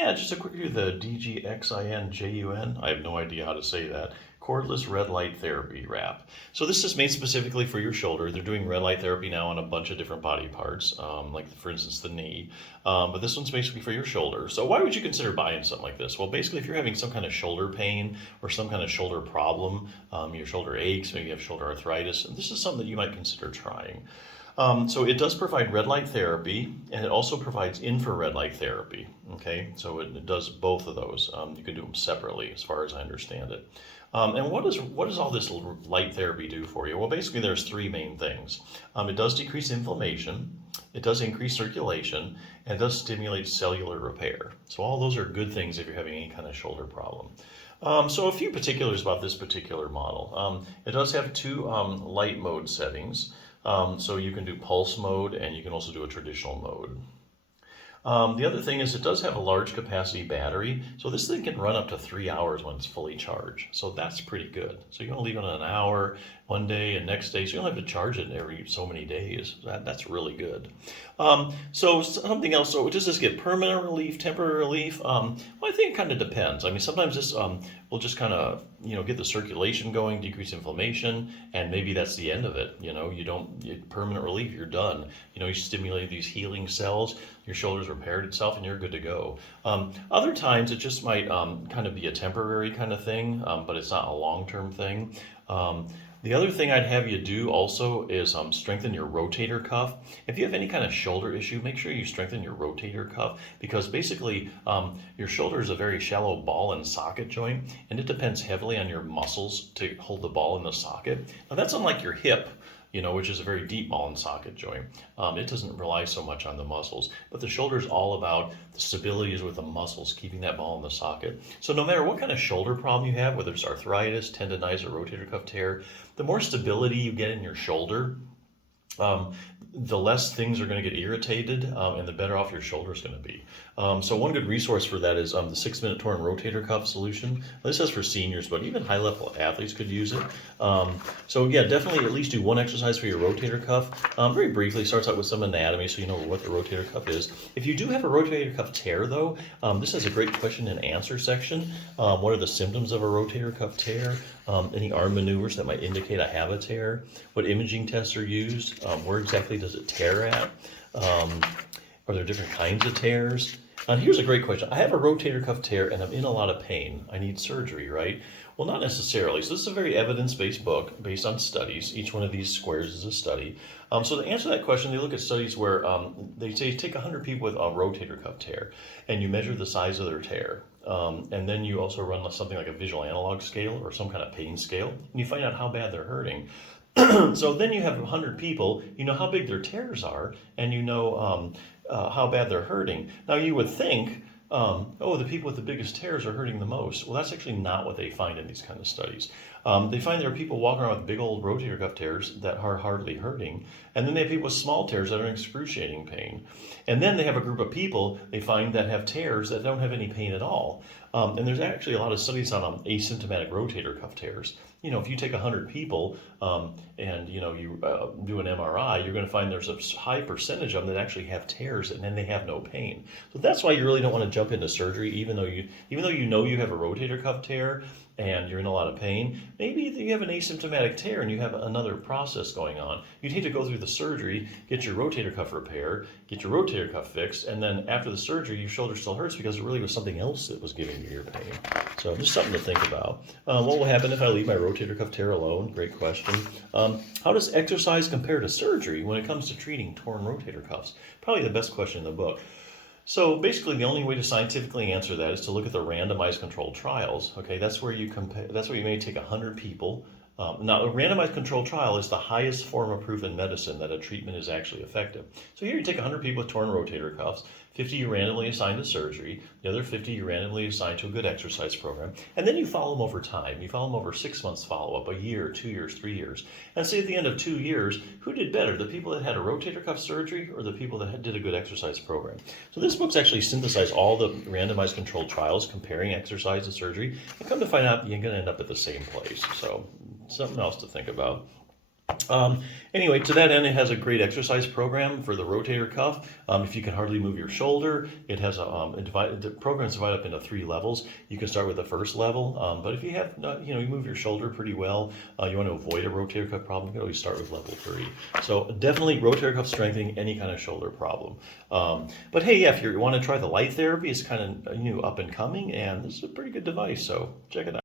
Yeah, just a quick review of the DGXINJUN. I have no idea how to say that. Cordless red light therapy wrap. So this is made specifically for your shoulder. They're doing red light therapy now on a bunch of different body parts, like for instance the knee. But this one's basically for your shoulder. So why would you consider buying something like this? Well, basically if you're having some kind of shoulder pain or some kind of shoulder problem, your shoulder aches, maybe you have shoulder arthritis, and this is something that you might consider trying. So it does provide red light therapy, and it also provides infrared light therapy. Okay, so it does both of those. You can do them separately, as far as I understand it. And what does all this light therapy do for you? Well, basically, there's three main things. It does decrease inflammation, it does increase circulation, and it does stimulate cellular repair. So all those are good things if you're having any kind of shoulder problem. So a few particulars about this particular model. It does have two light mode settings. So you can do pulse mode and you can also do a traditional mode. The other thing is it does have a large capacity battery, so this thing can run up to 3 hours when it's fully charged. So that's pretty good. So you can leave it on an hour one day and next day, so you don't have to charge it every so many days. That's really good. So something else, so does this get permanent relief, temporary relief? Well, I think it kind of depends. I mean, sometimes this will just kind of, get the circulation going, decrease inflammation, and maybe that's the end of it. You don't get permanent relief, you're done. You stimulate these healing cells, your shoulder's repaired itself, and you're good to go. Other times it just might kind of be a temporary kind of thing, but it's not a long-term thing. The other thing I'd have you do also is strengthen your rotator cuff. If you have any kind of shoulder issue, make sure you strengthen your rotator cuff, because basically your shoulder is a very shallow ball and socket joint, and it depends heavily on your muscles to hold the ball in the socket. Now that's unlike your hip, which is a very deep ball and socket joint. It doesn't rely so much on the muscles, but the shoulder is all about the stability is with the muscles, keeping that ball in the socket. So no matter what kind of shoulder problem you have, whether it's arthritis, tendonitis, or rotator cuff tear, the more stability you get in your shoulder, the less things are going to get irritated, and the better off your shoulder is going to be. So one good resource for that is the 6-minute torn rotator cuff solution. This is for seniors, but even high-level athletes could use it. So yeah, definitely at least do one exercise for your rotator cuff. Very briefly, starts out with some anatomy so you know what the rotator cuff is. If you do have a rotator cuff tear, though, this has a great question and answer section. What are the symptoms of a rotator cuff tear? Any arm maneuvers that might indicate I have a tear? What imaging tests are used? Where exactly does it tear at? Are there different kinds of tears? And here's a great question. I have a rotator cuff tear and I'm in a lot of pain. I need surgery, right? Well, not necessarily. So this is a very evidence-based book based on studies. Each one of these squares is a study. So to answer that question, they look at studies where they say take 100 people with a rotator cuff tear and you measure the size of their tear. And then you also run something like a visual analog scale or some kind of pain scale, and you find out how bad they're hurting. So then you have 100 people, you know how big their tears are, and you know how bad they're hurting. Now you would think, the people with the biggest tears are hurting the most. Well, that's actually not what they find in these kind of studies. They find there are people walking around with big old rotator cuff tears that are hardly hurting, and then they have people with small tears that are in excruciating pain. And then they have a group of people they find that have tears that don't have any pain at all. And there's actually a lot of studies on asymptomatic rotator cuff tears. If you take 100 people and you do an MRI, you're going to find there's a high percentage of them that actually have tears and then they have no pain. So that's why you really don't want to jump into surgery, even though you know you have a rotator cuff tear and you're in a lot of pain. Maybe you have an asymptomatic tear and you have another process going on. You'd hate to go through the surgery, get your rotator cuff repaired, get your rotator cuff fixed, and then after the surgery, your shoulder still hurts because it really was something else that was giving you your pain. So just something to think about. What will happen if I leave my rotator cuff tear alone? Great question. How does exercise compare to surgery when it comes to treating torn rotator cuffs? Probably the best question in the book. So basically, the only way to scientifically answer that is to look at the randomized controlled trials. Okay, that's where you compare. That's where you may take 100 people. Now, a randomized controlled trial is the highest form of proof in medicine that a treatment is actually effective. So here you take 100 people with torn rotator cuffs, 50 you randomly assign to surgery, the other 50 you randomly assign to a good exercise program, and then you follow them over time. You follow them over 6 months follow-up, a year, 2 years, 3 years, and say at the end of 2 years, who did better, the people that had a rotator cuff surgery or the people that did a good exercise program? So this book's actually synthesized all the randomized controlled trials comparing exercise to surgery, and come to find out you're going to end up at the same place. So something else to think about. Anyway, to that end, it has a great exercise program for the rotator cuff. If you can hardly move your shoulder, it has the program's divided up into 3 levels. You can start with the first level, but if you have, you move your shoulder pretty well, you want to avoid a rotator cuff problem, you can always start with level 3. So definitely rotator cuff strengthening, any kind of shoulder problem. But hey, yeah, if you want to try the light therapy, it's kind of up and coming, and this is a pretty good device, so check it out.